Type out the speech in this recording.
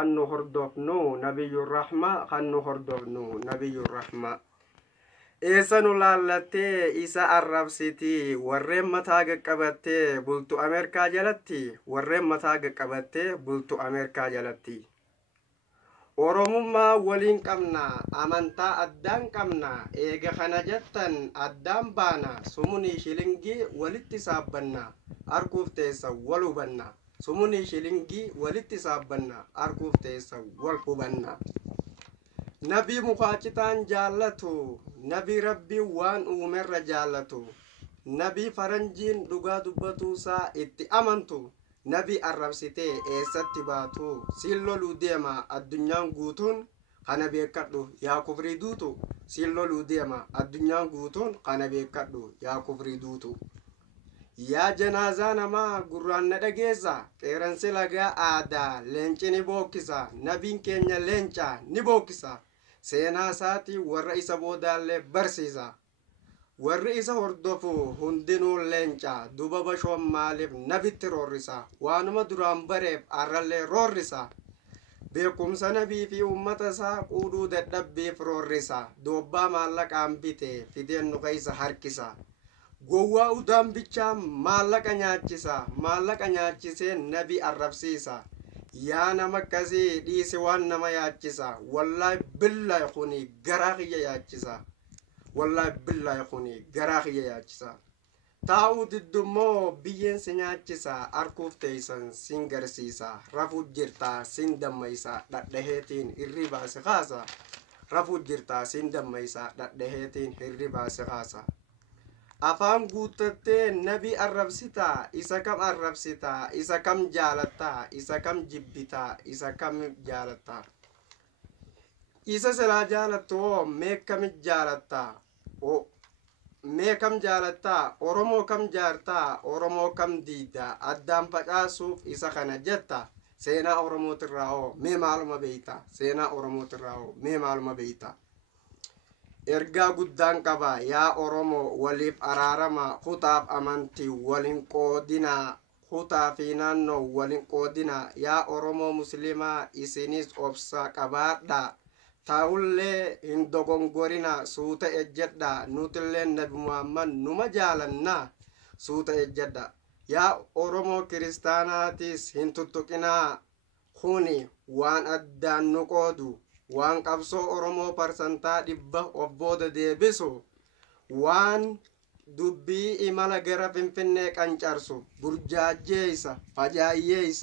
kan nu hordofnu nabiyyur rahma kan nu hordofnu nabiyyur rahma eessanu laallattee isa arrabsiti warreen mataa qaqqabattee bultu Ameerikaa jalatti warreen mataa qaqqabattee bultu Ameerikaa jalatti oromummaa waliin qabna amantaa addaan qabna eega kana jettan addaan baana sumuni shilingii walitti saabbanna arkuuf teessa wal hubanna sumuni shilingii walitti saabbanna arkuuf teessa wal hubanna nabii mukaacitaan jaallatu nabii rabbii waan uumerra jaallatu nabii faranjiin dhugaa dubbatuusaa itti amantu nabii arrabsitee eessatti baatu siin loluu deema addunyaan guutuun kana beekadhu yaa kufrii duutu siin loluu deema addunyaan guutuun kana beekadhu yaa kufrii duutu yaa janaazaa namaa gurraan na dhageessa qeeransi lagaa aadaa leenci ni bookkisa nabiin keenya leenca ni bookkisa seenaa isaati warra isa boodaallee barsiisa warri isa hordofu hundinuu leenca duba bashoon maaliif nabitti roorrisa waanuma duraan bareef arrallee roorrisa beekumsa nabii fi ummata isaa quudhuu dadhabbiif roorrisa doobbaa maallaqaan bite fideen nu keessa harkisa gowwaa udaan bichaa maallaqa nyaachisee nabii arrabsiisa yaa nama akkasii dhiisi waan nama yaachisa wallahi billahi kuni garaa kiyya yaachisa wallahi billahi kuni garaa kiyya yaachisa taa'uu diddummoo biyyeen si nyaachisa arkuuf teeysan sin garsiisa rafuu jirtaa sin dammaysa dhadhaheetiin irri baase kaasa rafuu jirtaa sin dammaysa dhadhaheetiin irri baase kaasa afaan guuttattee nabii arrabsita isa kam arrabsita isa kam jaalatta isa kam jibbita isa kam jaalatta isa silaa jaalattu meekam jaalatta mee kam jaalatta oromoo kam jaarta oromoo kam diida addaan facaasuuf isa kana jetta seenaa oromootirraa mee maaluma beeyta seenaa oromootirraa mee maaluma beeyta ergaa guddaan qaba yaa oromoo waliif araarama hutaaf amantii waliin qoodina hutaa fi naannoo waliin qoodina yaa oromoo muslimaa isinis obsa qabaadha taa'ullee hin dogongorina suuta ejjedha nutillee nabi muhammad numa jaalanna suuta ejjedha yaa oromoo kiristaanaatis hin tuttuqinaa kuni waan addaan nu qoodu waan qabsoo oromoo parsantaa 100 of booda deebisu waan dubbii imala gara finfinnee qancarsu burjaajjeeysa fajaayyeeysa